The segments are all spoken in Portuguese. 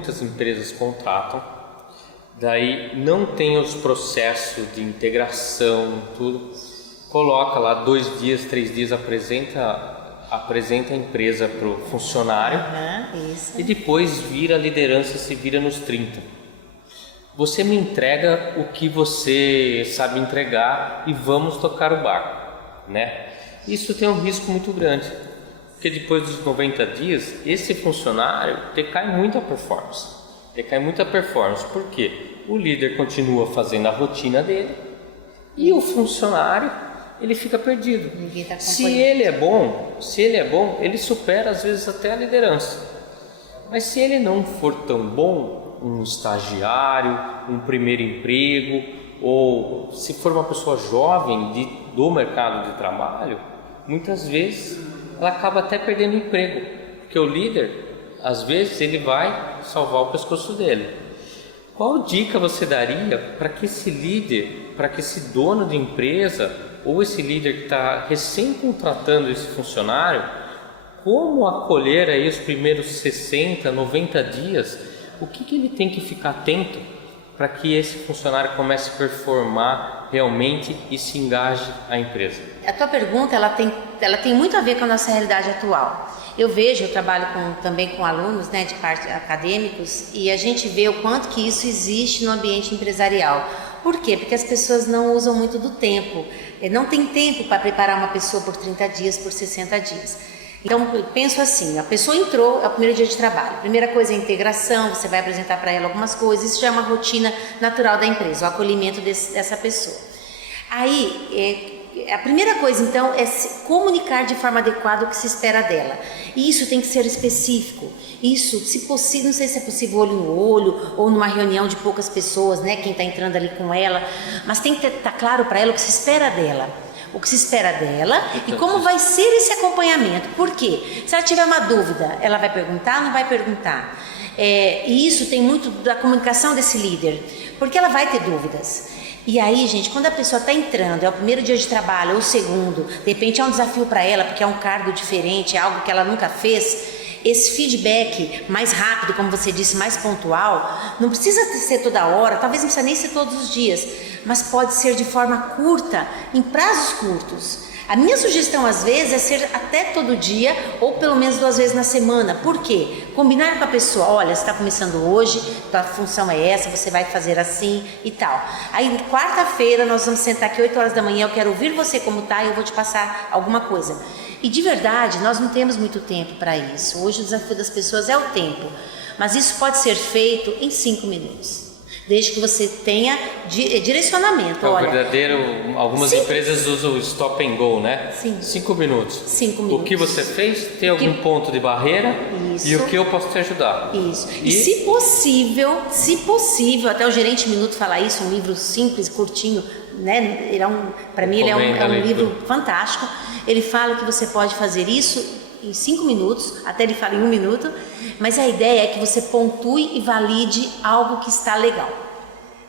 muitas empresas contratam, daí não tem os processos de integração, tudo, coloca lá 2 dias, 3 dias, apresenta a empresa para o funcionário e depois vira a liderança, se vira nos 30. Você me entrega o que você sabe entregar e vamos tocar o barco, né? Isso tem um risco muito grande, porque depois dos 90 dias, esse funcionário decai muito a performance. Por quê? O líder continua fazendo a rotina dele e o funcionário, ele fica perdido. Se ele é bom, ele supera às vezes até a liderança. Mas se ele não for tão bom, um estagiário, um primeiro emprego, ou se for uma pessoa jovem do mercado de trabalho, muitas vezes ela acaba até perdendo o emprego, porque o líder, às vezes, ele vai salvar o pescoço dele. Qual dica você daria para que esse líder, para que esse dono de empresa, ou esse líder que está recém contratando esse funcionário, como acolher aí os primeiros 60, 90 dias, o que ele tem que ficar atento para que esse funcionário comece a performar realmente e se engaje à empresa? A tua pergunta, ela tem muito a ver com a nossa realidade atual. Eu trabalho também com alunos, né, de parte acadêmicos, e a gente vê o quanto que isso existe no ambiente empresarial. Por quê? Porque as pessoas não usam muito do tempo. Não tem tempo para preparar uma pessoa por 30 dias, por 60 dias. Então, eu penso assim, a pessoa entrou, é o primeiro dia de trabalho. A primeira coisa é a integração, você vai apresentar para ela algumas coisas, isso já é uma rotina natural da empresa, o acolhimento dessa pessoa. Aí, a primeira coisa, então, é se comunicar de forma adequada o que se espera dela. E isso tem que ser específico. Isso, se possível, não sei se é possível olho no olho ou numa reunião de poucas pessoas, né, quem está entrando ali com ela, mas tem que estar claro para ela o que se espera dela. E como vai ser esse acompanhamento. Por quê? Se ela tiver uma dúvida, ela vai perguntar ou não vai perguntar? E isso tem muito da comunicação desse líder, porque ela vai ter dúvidas. E aí, gente, quando a pessoa está entrando, é o primeiro dia de trabalho ou o segundo, de repente é um desafio para ela, porque é um cargo diferente, é algo que ela nunca fez, esse feedback mais rápido, como você disse, mais pontual, não precisa ser toda hora, talvez não precisa nem ser todos os dias, mas pode ser de forma curta, em prazos curtos. A minha sugestão às vezes é ser até todo dia ou pelo menos 2 vezes na semana. Por quê? Combinar com a pessoa, olha, você está começando hoje, tua função é essa, você vai fazer assim e tal. Aí quarta-feira nós vamos sentar aqui 8 horas da manhã, eu quero ouvir você como tá e eu vou te passar alguma coisa. E de verdade, nós não temos muito tempo para isso. Hoje o desafio das pessoas é o tempo, mas isso pode ser feito em 5 minutos. Desde que você tenha direcionamento. Algumas empresas usam o stop and go, né? Sim. 5 minutos. 5 minutos. O que você fez, tem algum ponto de barreira? Isso. E o que eu posso te ajudar? Isso. E se possível, até o Gerente Minuto fala isso, um livro simples, curtinho, né? Para mim ele é um livro fantástico. Ele fala que você pode fazer isso em 5 minutos, até ele fala em 1 minuto, mas a ideia é que você pontue e valide algo que está legal.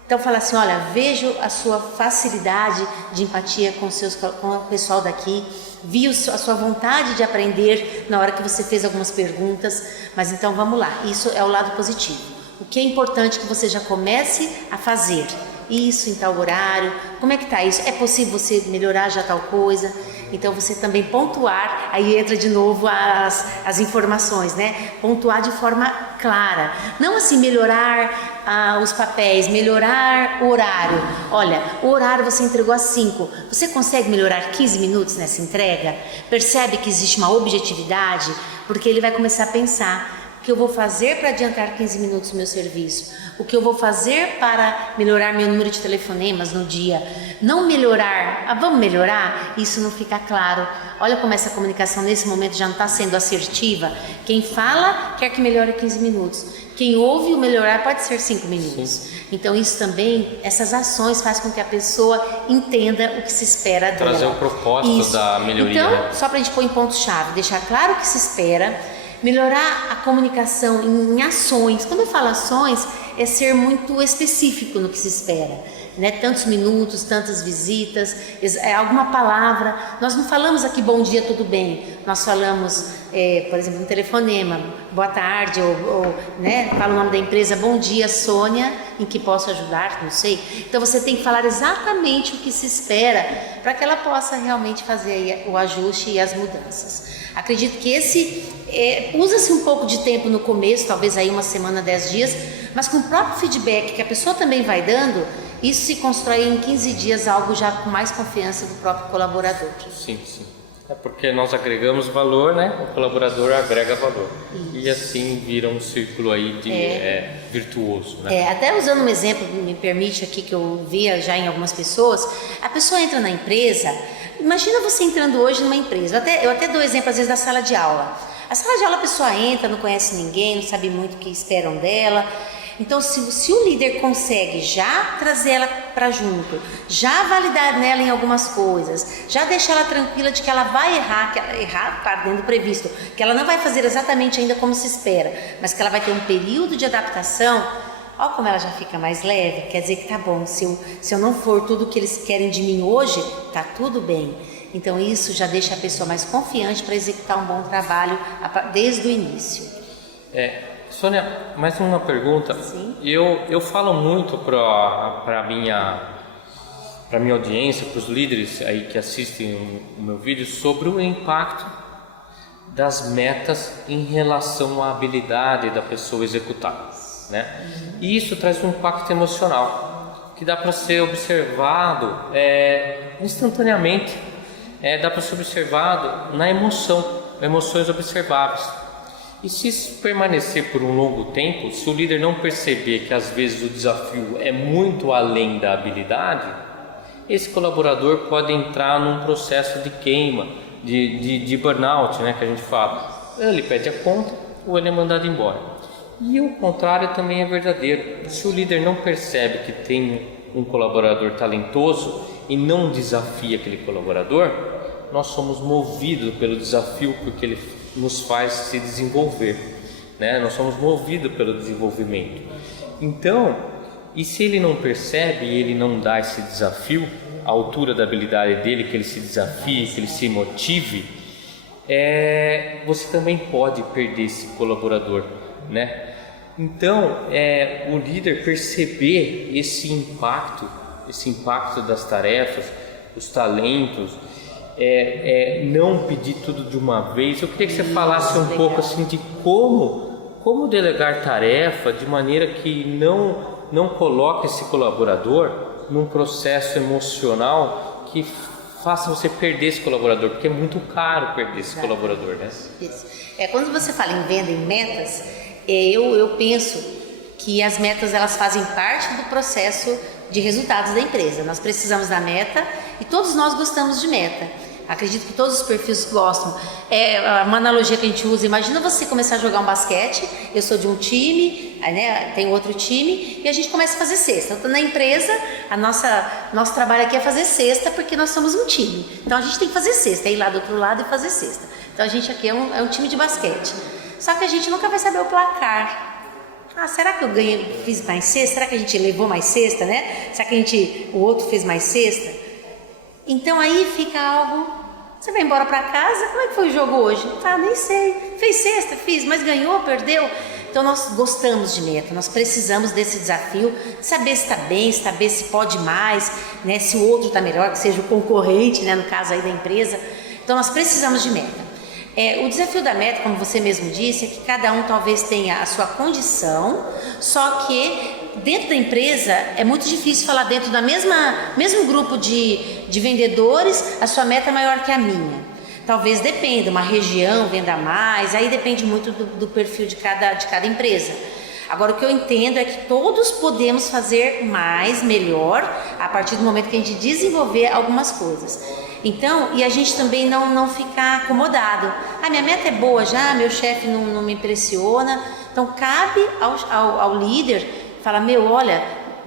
Então fala assim, olha, vejo a sua facilidade de empatia com o pessoal daqui, vi a sua vontade de aprender na hora que você fez algumas perguntas, mas então vamos lá, isso é o lado positivo. O que é importante que você já comece a fazer isso em tal horário, como é que tá isso? É possível você melhorar já tal coisa? Então você também pontuar, aí entra de novo as informações, né? Pontuar de forma clara, não assim melhorar os papéis, melhorar o horário. Olha, o horário você entregou às 5, você consegue melhorar 15 minutos nessa entrega? Percebe que existe uma objetividade? Porque ele vai começar a pensar, o que eu vou fazer para adiantar 15 minutos do meu serviço? O que eu vou fazer para melhorar meu número de telefonemas no dia? Não melhorar, vamos melhorar? Isso não fica claro. Olha como essa comunicação nesse momento já não está sendo assertiva. Quem fala quer que melhore 15 minutos. Quem ouve o melhorar pode ser 5 minutos. Sim. Então isso também, essas ações fazem com que a pessoa entenda o que se espera dela. Trazer o propósito da melhoria. Então, só para a gente pôr em ponto-chave, deixar claro o que se espera, melhorar a comunicação em ações. Quando eu falo ações, é ser muito específico no que se espera. né? Tantos minutos, tantas visitas, alguma palavra. Nós não falamos aqui bom dia, tudo bem. Nós falamos, por exemplo, um telefonema, boa tarde, ou né? Fala o nome da empresa, bom dia, Sônia, em que posso ajudar, não sei. Então você tem que falar exatamente o que se espera para que ela possa realmente fazer aí o ajuste e as mudanças. Acredito que usa-se um pouco de tempo no começo, talvez aí uma semana, 10 dias, mas com o próprio feedback que a pessoa também vai dando, isso se constrói em 15 dias, algo já com mais confiança do próprio colaborador. Sim. É porque nós agregamos valor, né? O colaborador agrega valor. Isso. E assim vira um círculo aí virtuoso, né? Até usando um exemplo, me permite aqui, que eu via já em algumas pessoas, a pessoa entra na empresa, imagina você entrando hoje numa empresa, eu até dou exemplo às vezes da sala de aula. A sala de aula a pessoa entra, não conhece ninguém, não sabe muito o que esperam dela. Então, se o líder consegue já trazer ela para junto, já validar nela em algumas coisas, já deixar ela tranquila de que ela vai errar, que ela errar para dentro do previsto, que ela não vai fazer exatamente ainda como se espera, mas que ela vai ter um período de adaptação, olha como ela já fica mais leve. Quer dizer que tá bom, se eu não for tudo o que eles querem de mim hoje, tá tudo bem. Então isso já deixa a pessoa mais confiante para executar um bom trabalho desde o início. Sônia, mais uma pergunta. Sim. Eu falo muito para minha audiência, para os líderes aí que assistem o meu vídeo, sobre o impacto das metas em relação à habilidade da pessoa executar, né? E isso traz um impacto emocional que dá para ser observado instantaneamente, dá para ser observado na emoções observáveis. E se isso permanecer por um longo tempo, se o líder não perceber que às vezes o desafio é muito além da habilidade, esse colaborador pode entrar num processo de queima, de burnout, né, que a gente fala. Ele pede a conta ou ele é mandado embora. E o contrário também é verdadeiro. Se o líder não percebe que tem um colaborador talentoso e não desafia aquele colaborador, nós somos movidos pelo desafio, porque ele nos faz se desenvolver, né? Nós somos movidos pelo desenvolvimento. Então, e se ele não percebe e ele não dá esse desafio, a altura da habilidade dele, que ele se desafie, que ele se motive, você também pode perder esse colaborador, né? Então, o líder perceber esse impacto das tarefas, os talentos, não pedir tudo de uma vez. Eu queria que você falasse um pouco assim de como delegar tarefa de maneira que não coloque esse colaborador num processo emocional que faça você perder esse colaborador, porque é muito caro perder esse colaborador, né? Isso. Quando você fala em venda, em metas, eu penso que as metas, elas fazem parte do processo de resultados da empresa. Nós precisamos da meta e todos nós gostamos de meta. Acredito que todos os perfis gostam. Uma analogia que a gente usa: imagina você começar a jogar um basquete, eu sou de um time, né, tem outro time, e a gente começa a fazer cesta. Então, na empresa, nosso trabalho aqui é fazer cesta, porque nós somos um time. Então a gente tem que fazer cesta, ir lá do outro lado e fazer cesta. Então a gente aqui é um time de basquete. Só que a gente nunca vai saber o placar. Será que eu fiz mais cesta? Será que a gente levou mais cesta, né? Será que o outro fez mais cesta? Então aí fica algo... Você vai embora para casa, como é que foi o jogo hoje? Nem sei. Fez cesta? Fiz, mas ganhou, perdeu? Então nós gostamos de meta, nós precisamos desse desafio, de saber se está bem, saber se pode mais, né? Se o outro está melhor, que seja o concorrente, né? No caso aí da empresa. Então nós precisamos de meta. O desafio da meta, como você mesmo disse, é que cada um talvez tenha a sua condição, só que dentro da empresa é muito difícil falar dentro da mesmo grupo de vendedores, a sua meta é maior que a minha. Talvez dependa, uma região venda mais, aí depende muito do perfil de cada empresa. Agora, o que eu entendo é que todos podemos fazer mais, melhor, a partir do momento que a gente desenvolver algumas coisas. Então, e a gente também não ficar acomodado. Minha meta é boa já, meu chefe não me impressiona. Então, cabe ao líder falar: olha,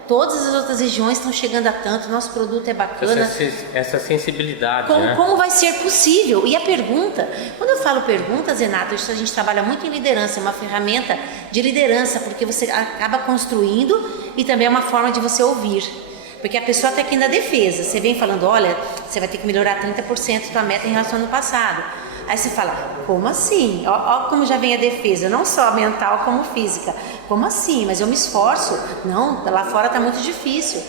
todas as outras regiões estão chegando a tanto, nosso produto é bacana. Essa sensibilidade, como vai ser possível? E a pergunta, quando eu falo perguntas, Renato, a gente trabalha muito em liderança, é uma ferramenta de liderança, porque você acaba construindo e também é uma forma de você ouvir. Porque a pessoa está aqui na defesa, você vem falando, olha, você vai ter que melhorar 30% tua meta em relação ao ano passado. Aí você fala, como assim? Ó como já vem a defesa, não só mental como física. Como assim? Mas eu me esforço. Não, lá fora está muito difícil.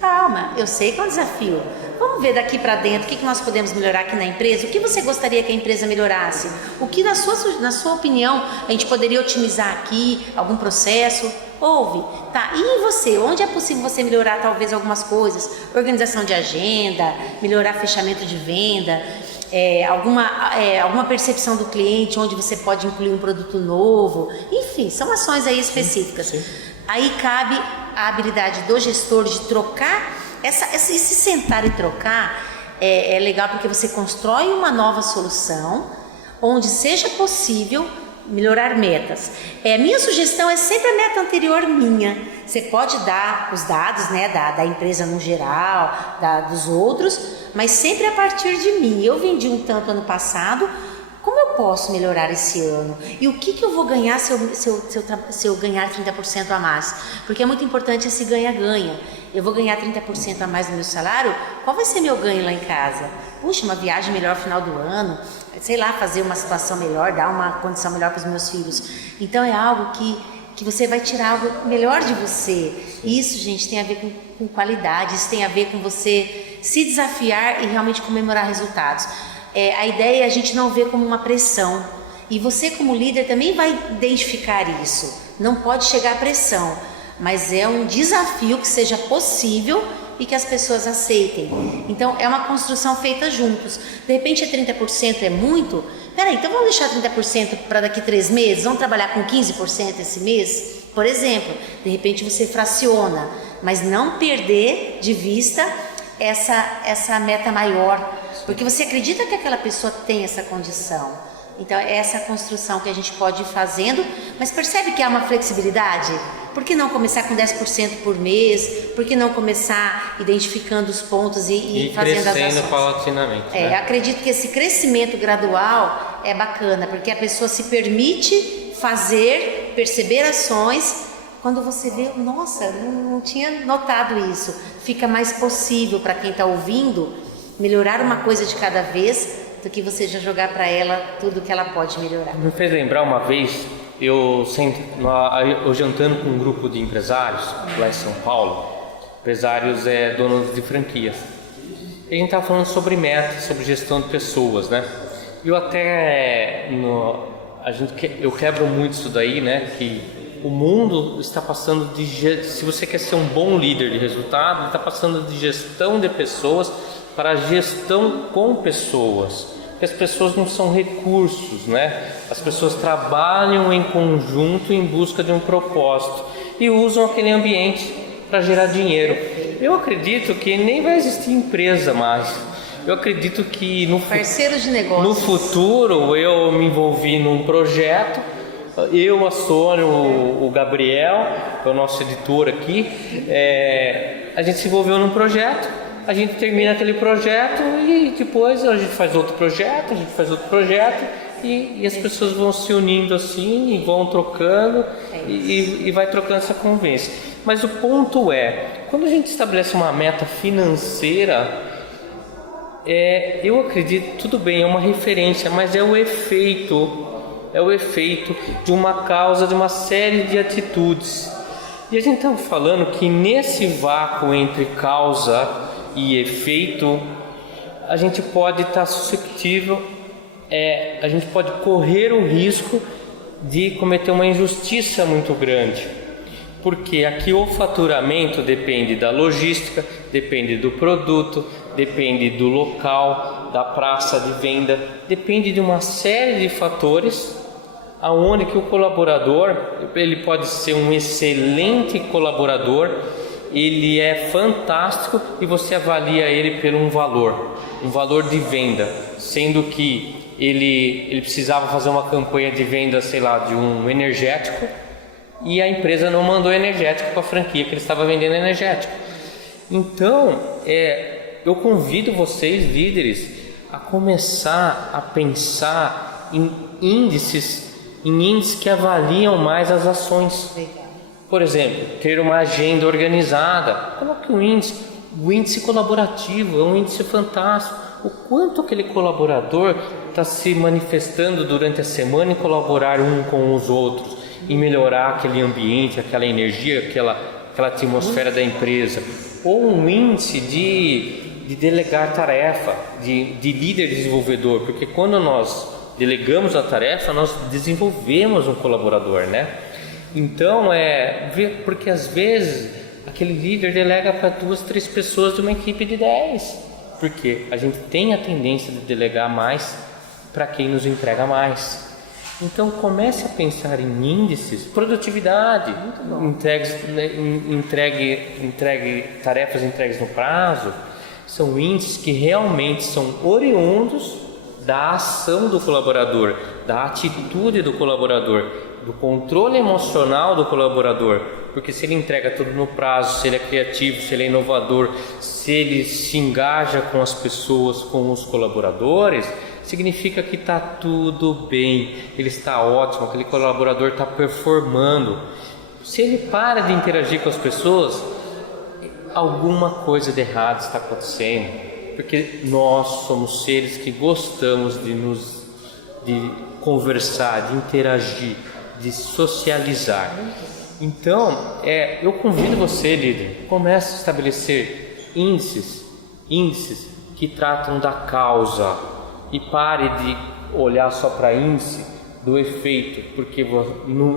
Calma, eu sei que é um desafio. Vamos ver daqui para dentro o que nós podemos melhorar aqui na empresa. O que você gostaria que a empresa melhorasse? O que, na sua opinião, a gente poderia otimizar aqui? Algum processo? Ouve. Tá, e em você? Onde é possível você melhorar talvez algumas coisas? Organização de agenda, melhorar fechamento de venda, alguma percepção do cliente, onde você pode incluir um produto novo. Enfim, são ações aí específicas. Sim. Aí cabe a habilidade do gestor de trocar, esse sentar e trocar é legal porque você constrói uma nova solução onde seja possível melhorar metas. Minha sugestão é sempre a meta anterior minha. Você pode dar os dados, né, da empresa no geral, dos outros, mas sempre a partir de mim. Eu vendi um tanto ano passado, como eu posso melhorar esse ano? E o que eu vou ganhar se eu ganhar 30% a mais? Porque é muito importante esse ganha-ganha. Eu vou ganhar 30% a mais no meu salário, qual vai ser meu ganho lá em casa? Puxa, uma viagem melhor no final do ano, sei lá, fazer uma situação melhor, dar uma condição melhor para os meus filhos. Então é algo que você vai tirar algo melhor de você. E isso, gente, tem a ver com qualidade, isso tem a ver com você se desafiar e realmente comemorar resultados. A ideia é a gente não ver como uma pressão. E você, como líder, também vai identificar isso. Não pode chegar à pressão, mas é um desafio que seja possível e que as pessoas aceitem. Então, é uma construção feita juntos. De repente, 30% é muito? Peraí, então vamos deixar 30% para daqui 3 meses? Vamos trabalhar com 15% esse mês? Por exemplo, de repente você fraciona, mas não perder de vista essa meta maior, porque você acredita que aquela pessoa tem essa condição. Então é essa construção que a gente pode ir fazendo, mas percebe que há uma flexibilidade? Por que não começar com 10% por mês? Por que não começar identificando os pontos e fazendo as ações? Paulatinamente, né? Acredito que esse crescimento gradual é bacana, porque a pessoa se permite fazer, perceber ações. Quando você vê, nossa, não tinha notado isso. Fica mais possível para quem está ouvindo melhorar uma coisa de cada vez do que você já jogar para ela tudo que ela pode melhorar. Me fez lembrar uma vez, eu jantando com um grupo de empresários lá em São Paulo, empresários donos de franquias. E a gente estava falando sobre metas, sobre gestão de pessoas, né? Eu até, eu quebro muito isso daí, né? Que o mundo está passando se você quer ser um bom líder de resultado, está passando de gestão de pessoas para gestão com pessoas, porque as pessoas não são recursos, né? As pessoas trabalham em conjunto em busca de um propósito e usam aquele ambiente para gerar dinheiro. Eu acredito que nem vai existir empresa mais. Eu acredito que parceiros de negócios. No futuro eu me envolvi num projeto, eu, a Sônia, o Gabriel, que é o nosso editor aqui, a gente se envolveu num projeto. A gente termina aquele projeto e depois a gente faz outro projeto, e as pessoas vão se unindo assim e vão trocando e vai trocando essa convivência. Mas o ponto quando a gente estabelece uma meta financeira, eu acredito, tudo bem, é uma referência, mas é o efeito de uma causa, de uma série de atitudes. E a gente estava falando que nesse vácuo entre causa e efeito, a gente pode estar suscetível, a gente pode correr o risco de cometer uma injustiça muito grande, porque aqui o faturamento depende da logística, depende do produto, depende do local, da praça de venda, depende de uma série de fatores, aonde que o colaborador, ele pode ser um excelente colaborador, ele é fantástico e você avalia ele por um valor de venda, sendo que ele precisava fazer uma campanha de venda, sei lá, de um energético, e a empresa não mandou energético para a franquia que ele estava vendendo energético. Então, eu convido vocês, líderes, a começar a pensar em índices que avaliam mais as ações. Por exemplo, ter uma agenda organizada. Coloque o índice colaborativo, é um índice fantástico. O quanto aquele colaborador está se manifestando durante a semana em colaborar um com os outros, em melhorar aquele ambiente, aquela energia, aquela atmosfera da empresa. Ou um índice de delegar tarefa, de líder desenvolvedor, porque quando nós delegamos a tarefa, nós desenvolvemos um colaborador, né? Então, porque às vezes aquele líder delega para 2, 3 pessoas de uma equipe de 10, porque a gente tem a tendência de delegar mais para quem nos entrega mais. Então, comece a pensar em índices, produtividade, entregue tarefas entregues no prazo. São índices que realmente são oriundos da ação do colaborador, da atitude do colaborador, do controle emocional do colaborador, porque se ele entrega tudo no prazo, se ele é criativo, se ele é inovador, se ele se engaja com as pessoas, com os colaboradores, significa que está tudo bem, ele está ótimo, aquele colaborador está performando. Se ele para de interagir com as pessoas, alguma coisa de errado está acontecendo, porque nós somos seres que gostamos de conversar, de interagir, de socializar. Então, eu convido você, líder, comece a estabelecer índices que tratam da causa e pare de olhar só para índice do efeito, porque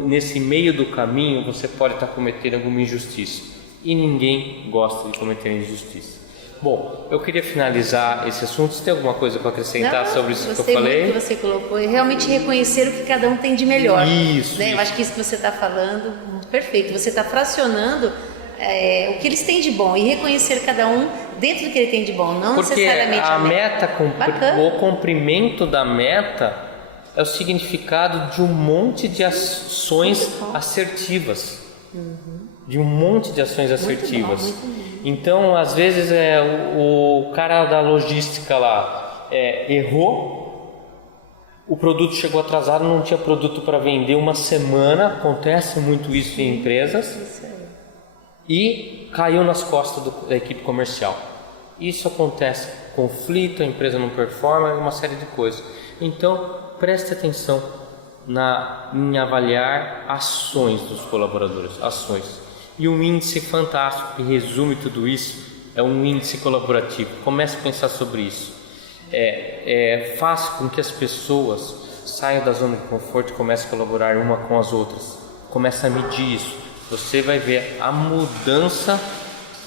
nesse meio do caminho você pode estar cometendo alguma injustiça e ninguém gosta de cometer injustiça. Bom, eu queria finalizar esse assunto. Você tem alguma coisa para acrescentar sobre isso que eu falei? Gostei muito que você colocou, e realmente reconhecer o que cada um tem de melhor. Isso. Eu acho que isso que você está falando, perfeito. Você está fracionando o que eles têm de bom e reconhecer cada um dentro do que ele tem de bom, não porque necessariamente a meta, o cumprimento da meta é o significado de um monte de ações assertivas. De um monte de ações assertivas. Muito bom. Então, às vezes, o cara da logística lá errou, o produto chegou atrasado, não tinha produto para vender uma semana, acontece muito isso em empresas, e caiu nas costas da equipe comercial. Isso acontece, conflito, a empresa não performa, uma série de coisas. Então, preste atenção em avaliar ações dos colaboradores, ações. E um índice fantástico que resume tudo isso é um índice colaborativo. Comece a pensar sobre isso. Faça com que as pessoas saiam da zona de conforto e comecem a colaborar uma com as outras. Comece a medir isso. Você vai ver a mudança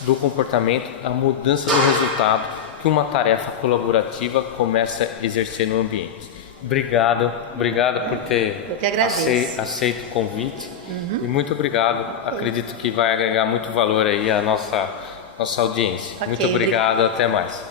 do comportamento, a mudança do resultado que uma tarefa colaborativa começa a exercer no ambiente. Obrigado por ter aceito o convite. E muito obrigado. Acredito que vai agregar muito valor aí à nossa audiência. Muito obrigado, até mais.